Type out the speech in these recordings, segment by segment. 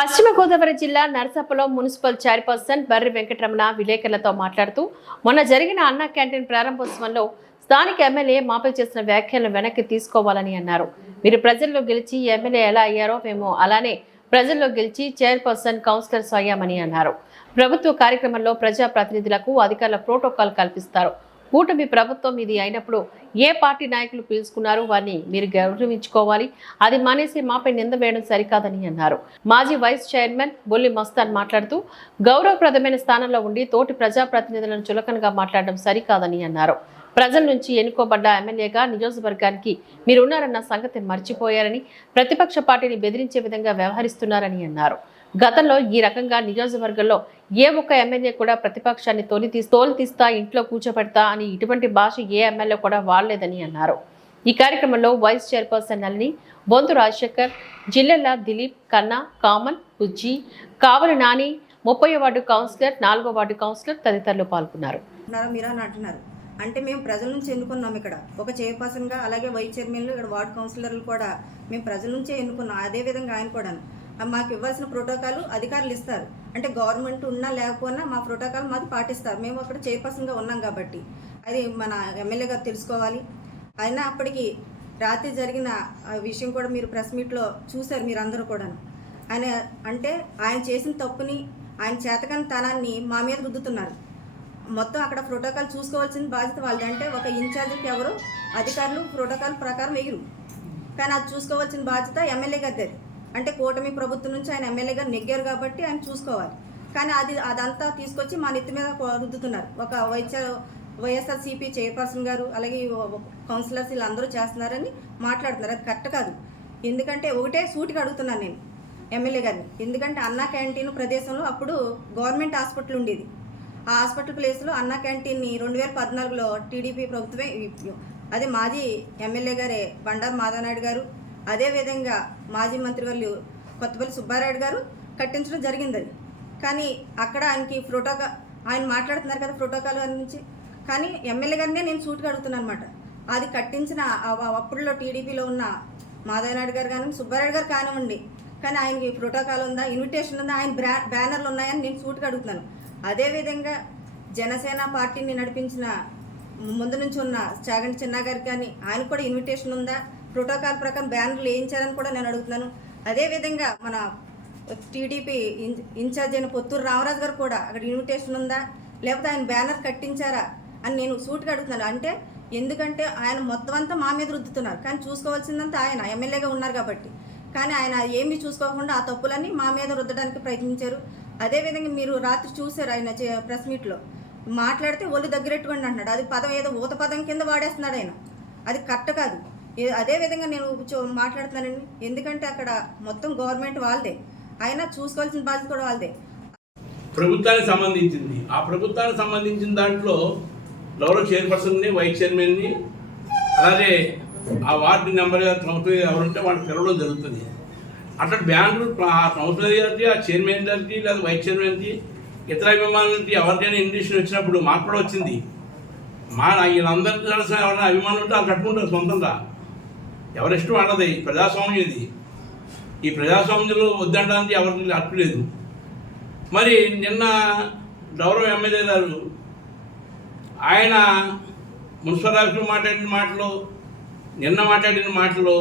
పశ్చిమ గోదావరి జిల్లా Narasapuram municipal chairperson Barri Venkataramana విలేకరులతో మాట్లాడుతూ మొన్న జరిగిన అన్నా క్యాంటీన్ ప్రారంభోత్సవంలో స్థానిక ఎమ్మెల్యే మాపై చేసిన వ్యాఖ్యలను వెనక్కి తీసుకోవాలని అన్నారు. మీరు ప్రజల్లో గెలిచి ఎమ్మెల్యే ఎలా అయ్యారో మేము అలానే ప్రజల్లో గెలిచి చైర్పర్సన్ కౌన్సిలర్స్ అయ్యామని అన్నారు. ప్రభుత్వ కార్యక్రమంలో ప్రజాప్రతినిధులకు అధికారుల ప్రోటోకాల్ కల్పిస్తారు. కూటమి ప్రభుత్వం ఇది అయినప్పుడు ఏ పార్టీ నాయకులు పీల్చుకున్నారు వారిని మీరు గౌరవించుకోవాలి. అది మానేసి మాపై నింద వేయడం సరికాదని అన్నారు. మాజీ వైస్ చైర్మన్ బొల్లి మస్తాన్ మాట్లాడుతూ గౌరవప్రదమైన స్థానంలో ఉండి తోటి ప్రజాప్రతినిధులను చులకనగా మాట్లాడడం సరికాదని అన్నారు. ప్రజల నుంచి ఎన్నుకోబడ్డ ఎమ్మెల్యేగా నియోజకవర్గానికి మీరున్నారన్న సంగతి మర్చిపోయారని ప్రతిపక్ష పార్టీని బెదిరించే విధంగా వ్యవహరిస్తున్నారని అన్నారు. గతంలో ఈ రకంగా నియోజకవర్గంలో ఏ ఒక్క ఎమ్మెల్యే కూడా ప్రతిపక్షాన్ని తోలి తీ తోలు తీస్తా ఇంట్లో కూర్చోబెడతా అని ఇటువంటి భాష ఏ ఎమ్మెల్యే కూడా వాడలేదని అన్నారు. ఈ కార్యక్రమంలో vice chairperson Nalini Bonthu Rajasekhar Jillela Dilip Kanna common Bujji Kavali Nani ముప్పై వార్డు కౌన్సిలర్ నాలుగో వార్డు కౌన్సిలర్ తదితరులు పాల్గొన్నారు. అంటున్నారు. అంటే మేము ప్రజల నుంచి ఎన్నుకున్నాం ఇక్కడ. ఒక చైర్పర్సన్గా అలాగే వైస్ చైర్మన్లు ఇక్కడ వార్డు కౌన్సిలర్లు కూడా మేము ప్రజల నుంచే ఎన్నుకున్నాం. అదే విధంగా ఆయన కూడా మాకు ఇవ్వాల్సిన ప్రోటోకాల్ అధికారులు ఇస్తారు. అంటే గవర్నమెంట్ ఉన్నా లేకపోయినా మా ప్రోటోకాల్ మాది పాటిస్తారు. మేము అక్కడ చైర్పర్సన్గా ఉన్నాం కాబట్టి. అది మన ఎమ్మెల్యే గారు తెలుసుకోవాలి. అయినా అప్పటికి రాత్రి జరిగిన విషయం కూడా మీరు ప్రెస్ మీట్లో చూశారు మీరు అందరూ కూడా ఆయన అంటే ఆయన చేసిన తప్పుని ఆయన చేతకాని తనాన్ని మా మీద రుద్దుతున్నారు. మొత్తం అక్కడ ప్రోటోకాల్ చూసుకోవాల్సిన బాధ్యత వాళ్ళది. అంటే ఒక ఇన్ఛార్జికి ఎవరు అధికారులు ప్రోటోకాల్ ప్రకారం వేయరు. కానీ అది చూసుకోవాల్సిన బాధ్యత ఎమ్మెల్యే గారిది. అంటే కూటమి ప్రభుత్వం నుంచి ఆయన ఎమ్మెల్యే గారు నెగ్గారు కాబట్టి ఆయన చూసుకోవాలి. కానీ అది అదంతా తీసుకొచ్చి మా నెత్తి మీద రుద్దుతున్నారు. ఒక వైద్య వైఎస్ఆర్సీపీ చైర్పర్సన్ గారు అలాగే కౌన్సిలర్స్ వీళ్ళందరూ చేస్తున్నారని మాట్లాడుతున్నారు. అది కరెక్ట్ కాదు. ఎందుకంటే ఒకటే సూటికి అడుగుతున్నాను నేను ఎమ్మెల్యే గారిని. ఎందుకంటే అన్నా క్యాంటీన్ ప్రదేశంలో అప్పుడు గవర్నమెంట్ హాస్పిటల్ ఉండేది. ఆ హాస్పిటల్ ప్లేస్లో అన్నా క్యాంటీన్ని రెండు వేల పద్నాలుగులో టీడీపీ ప్రభుత్వమే అదే మాజీ ఎమ్మెల్యే గారే బండారు మాధవనాయుడు గారు అదేవిధంగా మాజీ మంత్రివర్యులు కొత్తపల్లి సుబ్బారాయుడు గారు కట్టించడం జరిగింది. అది కానీ అక్కడ ఆయనకి ప్రోటోకాల్ ఆయన మాట్లాడుతున్నారు కదా ప్రోటోకాల్ గురించి కానీ ఎమ్మెల్యే గారినే నేను సూటుగా అడుగుతున్నాను అనమాట అది కట్టించిన అప్పుడులో టీడీపీలో ఉన్న మాధవనాయుడు గారు కానీ సుబ్బారాయుడు గారు కానివ్వండి కానీ ఆయనకి ప్రోటోకాల్ ఉందా ఇన్విటేషన్ ఉందా ఆయన బ్రా బ్యానర్లు ఉన్నాయని నేను సూటుగా అడుగుతున్నాను. అదేవిధంగా జనసేన పార్టీని నడిపించిన ముందు నుంచి ఉన్న చాగంటి చిన్న గారికి కానీ ఆయన కూడా ఇన్విటేషన్ ఉందా ప్రోటోకాల్ ప్రకారం బ్యానర్లు వేయించారని కూడా నేను అడుగుతున్నాను. అదేవిధంగా మన టీడీపీ ఇన్- ఇన్ఛార్జ్ అయిన పొత్తూరు రామరాజు గారు కూడా అక్కడ ఇన్విటేషన్ ఉందా? లేకపోతే ఆయన బ్యానర్ కట్టించారా? అని నేను సూటుగా అడుగుతున్నాను. అంటే ఎందుకంటే ఆయన మొత్తం అంతా మా మీద రుద్దుతున్నారు. కానీ చూసుకోవాల్సిందంతా ఆయన. ఎమ్మెల్యేగా ఉన్నారు కాబట్టి. కానీ ఆయన ఏమీ చూసుకోకుండా ఆ తప్పులన్నీ మా మీద రుద్దడానికి ప్రయత్నించారు. అదేవిధంగా మీరు రాత్రి చూశారు ఆయన చే- ప్రెస్ మీట్లో. మాట్లాడితే ఒళ్ళు దగ్గరెట్టుకోండి అంటున్నాడు. అది పదం ఏదో ఊత పదం కింద వాడేస్తున్నాడు ఆయన. అది కరెక్ట్ కాదు. అదే విధంగా నేను చూ- మాట్లాడుతున్నానండి. ఎందుకంటే అక్కడ మొత్తం గవర్నమెంట్ వాళ్ళదే. అయినా చూసుకోవాల్సిన బాధ్యత కూడా వాళ్ళదే. ప్రభుత్వానికి సంబంధించింది. ఆ ప్రభుత్వానికి సంబంధించిన దాంట్లో గౌరవ చైర్పర్సన్ని వైస్ చైర్మన్ని అలాగే ఆ వార్డు నెంబర్ కౌన్సిలర్ ఎవరుంటే వాళ్ళు పిలవడం జరుగుతుంది. అట్లా బ్యాంకులు ఆ కౌన్సిలర్ గారికి ఆ చైర్మన్ గారికి లేదా వైస్ చైర్మన్కి ఇతర అభిమానులకి ఎవరికైనా ఇండిషన్ వచ్చినప్పుడు మాకు వచ్చింది. మా వీళ్ళందరికీ కలిసిన ఎవరైనా అభిమానులు ఉంటే వాళ్ళు కట్టుకుంటారు సొంతంగా. ఎవరిష్టం అన్నది ప్రజాస్వామ్యం ఇది. ఈ ప్రజాస్వామ్యంలో వద్దనడానికి ఎవరికి హక్కు లేదు మరి నిన్న గౌరవ ఎమ్మెల్యే గారు ఆయన మున్సిపల్ ఆఫీసులో మాట్లాడిన మాటలు నిన్న మాట్లాడిన మాటలు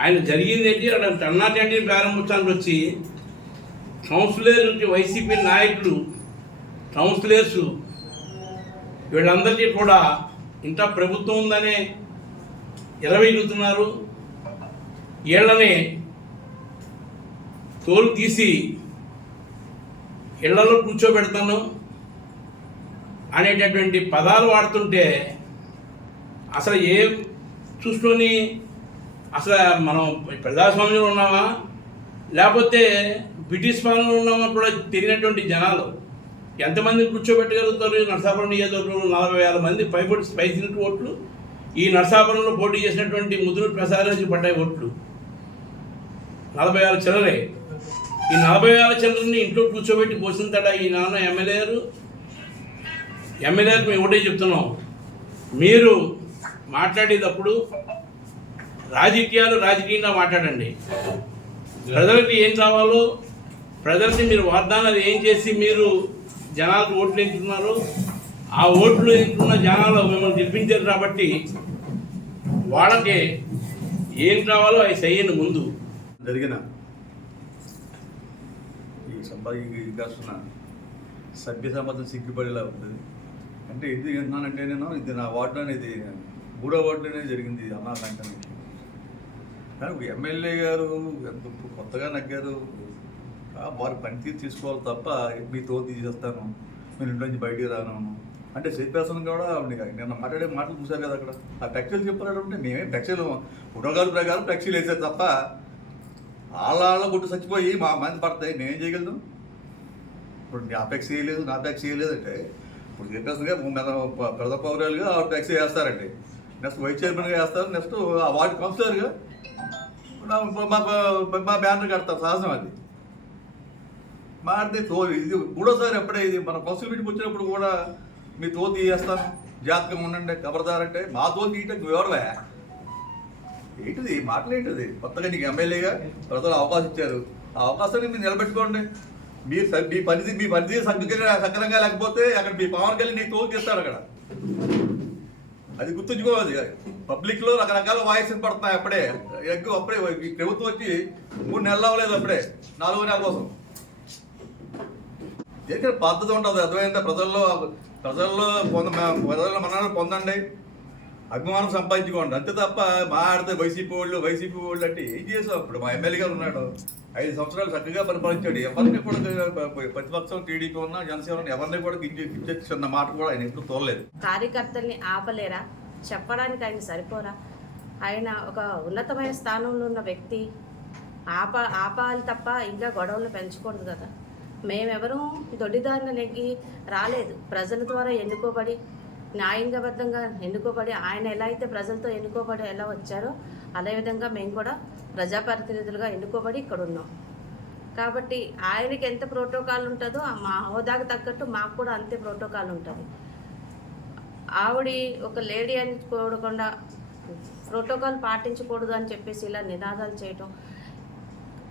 ఆయన జరిగింది ఏంటి? అక్కడ అన్నా క్యాంటీన్ ప్రారంభించడానికి వచ్చి కౌన్సిలర్ నుంచి వైసీపీ నాయకులు కౌన్సిలర్స్ వీళ్ళందరికీ కూడా ఇంత ప్రభుత్వం ఉందనే ఎలవేగుతున్నారు వీళ్ళని తోలు తీసి ఇళ్ళలో కూర్చోబెడతాను అనేటటువంటి పదాలు వాడుతుంటే అసలు ఏం చూసుకొని అసలు మనం ప్రజాస్వామ్యంలో ఉన్నామా? లేకపోతే బ్రిటిష్ పాలనలో ఉన్నామా కూడా తెలియనటువంటి జనాలు ఎంతమంది కూర్చోబెట్టగలుగుతారు? నరసాపురం నియోజకవర్గంలో నలభై వేల మంది పైపడి స్పైసీ ఓట్లు. ఈ నరసాపురంలో పోటీ చేసినటువంటి ముదురు ప్రసాద్ పడ్డాయి ఓట్లు. నలభై ఆరు చిల్లరే. ఈ నలభై ఆరు చిల్లరని ఇంట్లో కూర్చోబెట్టి పోసిన తడా ఈ నాన్న ఎమ్మెల్యేలు గారు. మేము ఒకటే చెప్తున్నాం. మీరు మాట్లాడేటప్పుడు రాజకీయాలు రాజకీయంగా మాట్లాడండి. ప్రజలకి ఏం కావాలో ప్రజలకి మీరు వాగ్దానాలు ఏం చేసి మీరు జనాలకు ఓట్లు ఎంచుకున్నారు ఆ ఓట్లు ఎంచుకున్న జనాలు మిమ్మల్ని గెలిపించారు కాబట్టి వాళ్ళకి ఏం కావాలో అవి చెయ్యండి ముందు. జరిగిన ఈ సంపా సభ్య సంపద సిగ్గుపడేలా ఉంటుంది. అంటే ఎందుకు వింటున్నానంటే నేను ఇది నా వార్డు అనేది మూడో వార్డులోనే అనేది జరిగింది అన్నా కంటే కానీ ఎమ్మెల్యే గారు ఎంత కొత్తగా నగ్గారు. వారు వారి పనితీరు తీసుకోవాలి తప్ప మీ తోలు తీసేస్తాను. నేను ఇంట్లో నుంచి బయటికి రాను. అంటే చెప్పేస్తాను కూడా నిన్న మాట్లాడే మాటలు చూశారు కదా అక్కడ. ఆ ఫ్లెక్సీలు చెప్పారు అంటే మేమే ఫ్లెక్సీలు ఫోటోగ్రాఫ్ ప్రకారం ఫ్లెక్సీలు వేసారు తప్ప వాళ్ళ వాళ్ళ గుట్టు చచ్చిపోయి మా మంది పడతాయి. నేనేం చేయగలను? ఇప్పుడు నా అపేక్ష చేయలేదు నా ఫ్లెక్సీ చేయలేదు అంటే ఇప్పుడు చెప్పేస్తుందిగా మన ప్రజా పౌరాలుగా ఆ ఫ్లెక్సీ వేస్తారండి. నెక్స్ట్ వైస్ చైర్మన్గా వేస్తారు నెక్స్ట్ ఆ వార్డు కౌన్సిలర్గా. మా మా- మా బ్యానర్ కడతారు సహజం అది. మారితే తో ఇది మూడోసారి ఎప్పుడే ఇది మన కౌన్సిల్ మీటింగ్ వచ్చినప్పుడు కూడా మీ తో తీయేస్తాను జాతకం ఉండండి కబరదారంటే మా తోలు తీయటం ఎవరువే? ఏంటిది? మాటలేంటిది కొత్తగా నీకు ఎమ్మెల్యేగా ప్రజలు అవకాశం ఇచ్చారు. ఆ అవకాశాన్ని మీరు నిలబెట్టుకోండి. మీరు మీ పరిధి మీ పరిధి సక్రంగా సక్రంగా లేకపోతే అక్కడ మీ పవన్ కళ్యాణ్ నీకు తోలు తీస్తాడు అక్కడ. అది గుర్తుంచుకోవాలి. పబ్లిక్లో రకరకాల వాయిస్ పడుతున్నాయి అప్పుడే. ఎక్కువ అప్పుడే ప్రభుత్వం వచ్చి మూడు నెలలు అవ్వలేదు అప్పుడే. నాలుగో నెల కోసం. దగ్గర పద్ధతి ఉంటుంది అర్థమైందా? ప్రజల్లో ప్రజల్లో పొంద ప్రజల్లో మన్నాడు పొందండి. అభిమానం సంపాదించుకోండి. అంతే తప్ప మాడితే వైసీపీ వాళ్ళు వైసీపీ వాళ్ళు అంటే ఏం చేసావు? ఇప్పుడు మా ఎమ్మెల్యే గారు ఉన్నాడు. ఐదు సంవత్సరాలు చక్కగా పరిపాలించాడు. ఎవరిని కూడా ప్రతిపక్షం టీడీపీ ఉన్నా జనసేన ఎవరిని కూడా గింజ మాట కూడా ఆయన ఎప్పుడు తోలలేదు. కార్యకర్తల్ని ఆపలేరా? చెప్పడానికి ఆయన సరిపోరా? ఆయన ఒక ఉన్నతమైన స్థానంలో ఉన్న వ్యక్తి ఆప ఆపాలి తప్ప ఇంకా గొడవలు పెంచకూడదు కదా. మేమెవరూ దొడ్డిదారిన నెగ్గి రాలేదు. ప్రజల ద్వారా ఎన్నుకోబడి న్యాయంగబద్ధంగా ఎన్నుకోబడి ఆయన ఎలా అయితే ప్రజలతో ఎన్నుకోబడి ఎలా వచ్చారో అదేవిధంగా మేము కూడా ప్రజాప్రతినిధులుగా ఎన్నుకోబడి ఇక్కడ ఉన్నాం కాబట్టి ఆయనకి ఎంత ప్రోటోకాల్ ఉంటుందో ఆ మా హోదాకు తగ్గట్టు మాకు కూడా అంతే ప్రోటోకాల్ ఉంటుంది. ఆవిడ ఒక లేడీ అని చూడకుండా ప్రోటోకాల్ పాటించకూడదు అని చెప్పేసి ఇలా నినాదాలు చేయటం